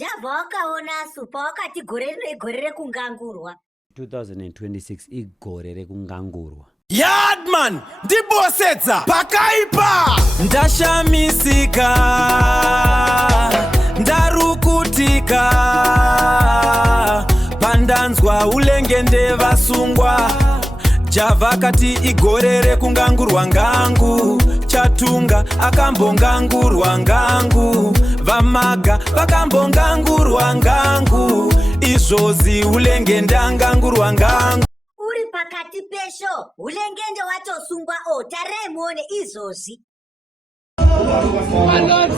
Javha wakaona supa wakati gore rekungangurwa. 2026 igore rekungangurwa. Yardman ndibosedza pakaipa ndashamisika ndarukutika pandanzwa ulengende vasungwa Javha kati igore rekungangurwa ngangu chatunga akambongangurwa ngangu vamaga vakambongangurwa ngangu izvozi ulengende angangurwa ngangu uri pakati pesho ulengende watosungwa tarai muone izvozvi. Olha,